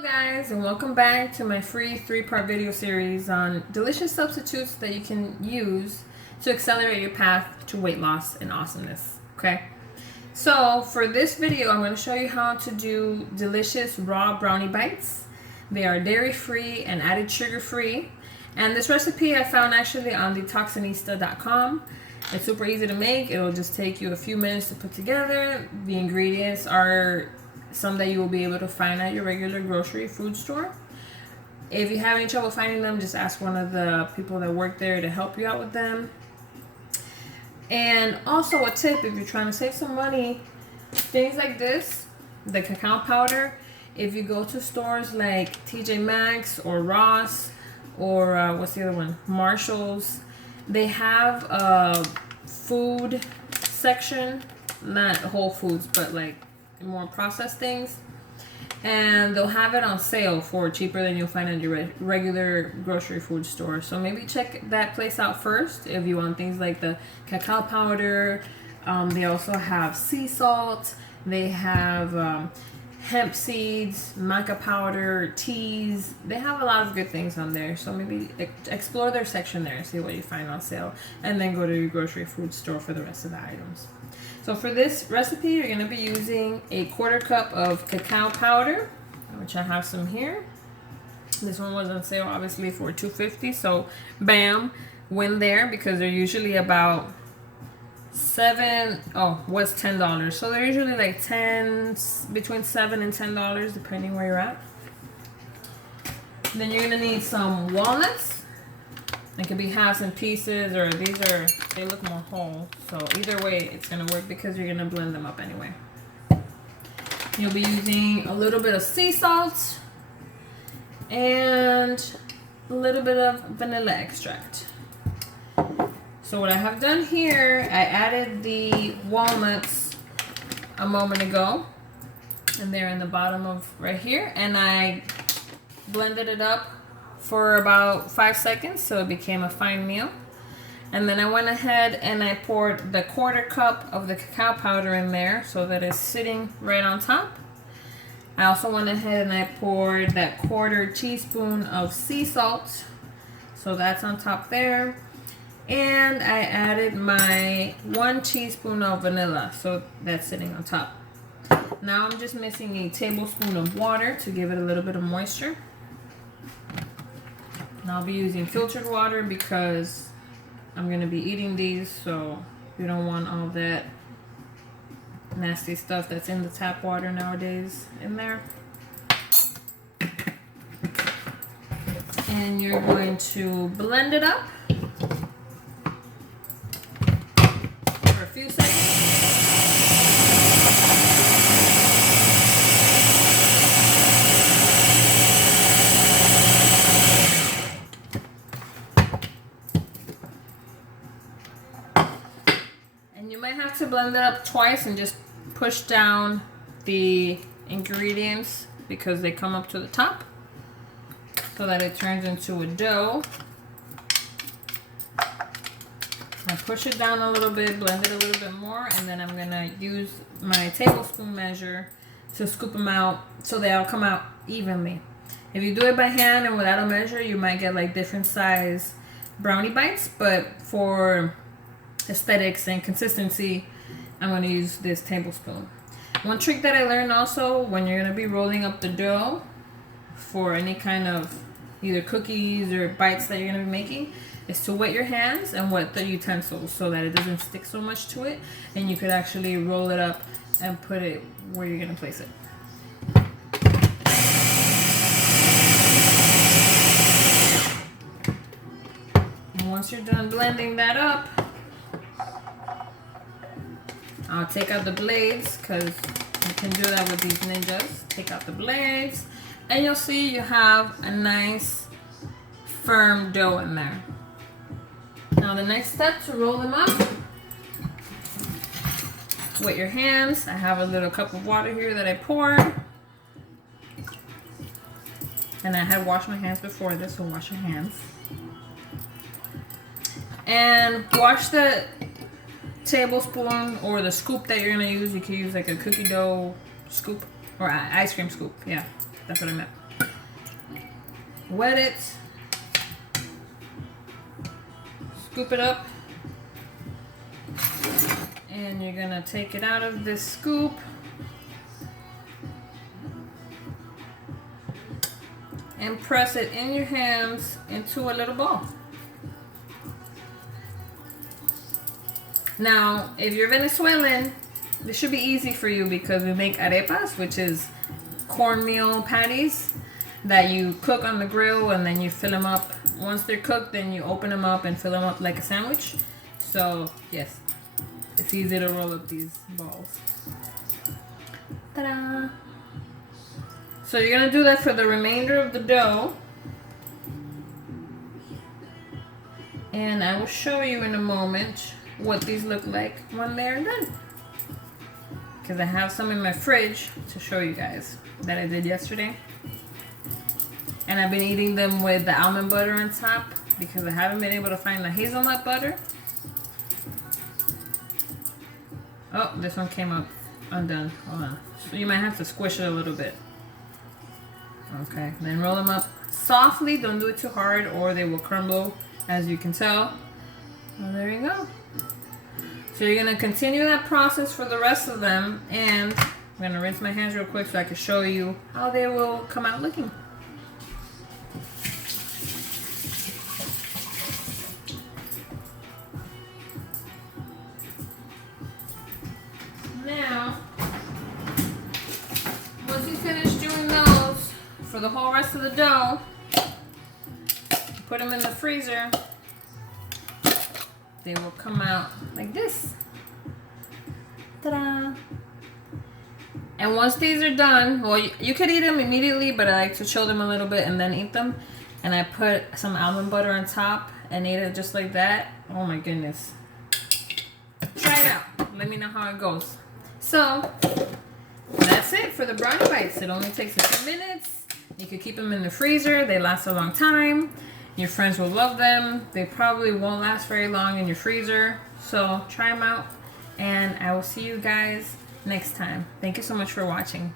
Hello guys, and welcome back to my free 3-part video series on delicious substitutes that you can use to accelerate your path to weight loss and awesomeness. Okay, so for this video I'm going to show you how to do delicious raw brownie bites. They are dairy free and added sugar free, and this recipe I found actually on detoxinista.com. It's super easy to make. It'll just take you a few minutes to put together. The ingredients are some that you will be able to find at your regular grocery food store. If you have any trouble finding them, just ask one of the people that work there to help you out with them. And also a tip, if you're trying to save some money, things like this, the cacao powder, if you go to stores like TJ Maxx or Ross or what's the other one, Marshall's, they have a food section, not Whole Foods, but like more processed things, and they'll have it on sale for cheaper than you'll find at your regular grocery food store. So maybe check that place out first if you want things like the cacao powder. They also have sea salt, they have hemp seeds, maca powder, teas. They have a lot of good things on there, so maybe explore their section there, see what you find on sale, and then go to your grocery food store for the rest of the items. So for this recipe, you're going to be using a 1/4 cup of cacao powder, which I have some here. This one was on sale obviously for $2.50, so bam, win there, because they're usually about was $10. So they're usually like between $7 and $10 depending where you're at. Then you're going to need some walnuts. It could be halves and pieces, or they look more whole. So either way, it's going to work because you're going to blend them up anyway. You'll be using a little bit of sea salt and a little bit of vanilla extract. So what I have done here, I added the walnuts a moment ago, and they're in the bottom of right here, and I blended it up for about 5 seconds so it became a fine meal. And then I went ahead and I poured the 1/4 cup of the cacao powder in there so that it's sitting right on top. I also went ahead and I poured that 1/4 teaspoon of sea salt, so that's on top there. And I added my 1 teaspoon of vanilla, so that's sitting on top. Now I'm just missing a tablespoon of water to give it a little bit of moisture. And I'll be using filtered water because I'm going to be eating these, so you don't want all that nasty stuff that's in the tap water nowadays in there. And you're going to blend it up for a few seconds. And you might have to blend it up twice and just push down the ingredients because they come up to the top so that it turns into a dough. I push it down a little bit, blend it a little bit more, and then I'm gonna use my tablespoon measure to scoop them out so they all come out evenly. If you do it by hand and without a measure, you might get like different size brownie bites, but for aesthetics and consistency, I'm going to use this tablespoon. One trick that I learned also when you're going to be rolling up the dough for any kind of either cookies or bites that you're going to be making is to wet your hands and wet the utensils so that it doesn't stick so much to it, and you could actually roll it up and put it where you're going to place it. And once you're done blending that up, I'll take out the blades because you can do that with these ninjas. Take out the blades and you'll see you have a nice firm dough in there. Now the next step to roll them up, wet your hands. I have a little cup of water here that I poured. And I had washed my hands before this, so wash your hands. And wash the tablespoon or the scoop that you're going to use. You can use like a cookie dough scoop or ice cream scoop. Yeah, that's what I meant. wet it, scoop it up, and you're gonna take it out of this scoop. And press it in your hands into a little ball. Now, if you're Venezuelan, this should be easy for you because we make arepas, which is cornmeal patties that you cook on the grill and then you fill them up. Once they're cooked, then you open them up and fill them up like a sandwich. So, yes, it's easy to roll up these balls. Ta-da! So you're going to do that for the remainder of the dough. And I will show you in a moment what these look like when they're done. Because I have some in my fridge to show you guys that I did yesterday. And I've been eating them with the almond butter on top because I haven't been able to find the hazelnut butter. Oh, this one came up undone. Hold on. So you might have to squish it a little bit. Okay, then roll them up softly. Don't do it too hard or they will crumble, as you can tell. Well, there you go. So you're going to continue that process for the rest of them. And I'm going to rinse my hands real quick so I can show you how they will come out looking. Now, once you finish doing those, for the whole rest of the dough, put them in the freezer. They will come out like this. Ta-da! And once these are done, well, you could eat them immediately, but I like to chill them a little bit and then eat them. And I put some almond butter on top and ate it just like that. Oh my goodness. Try it out. Let me know how it goes. So, that's it for the brownie bites. It only takes a few minutes. You could keep them in the freezer. They last a long time. Your friends will love them. They probably won't last very long in your freezer. So try them out. And I will see you guys next time. Thank you so much for watching.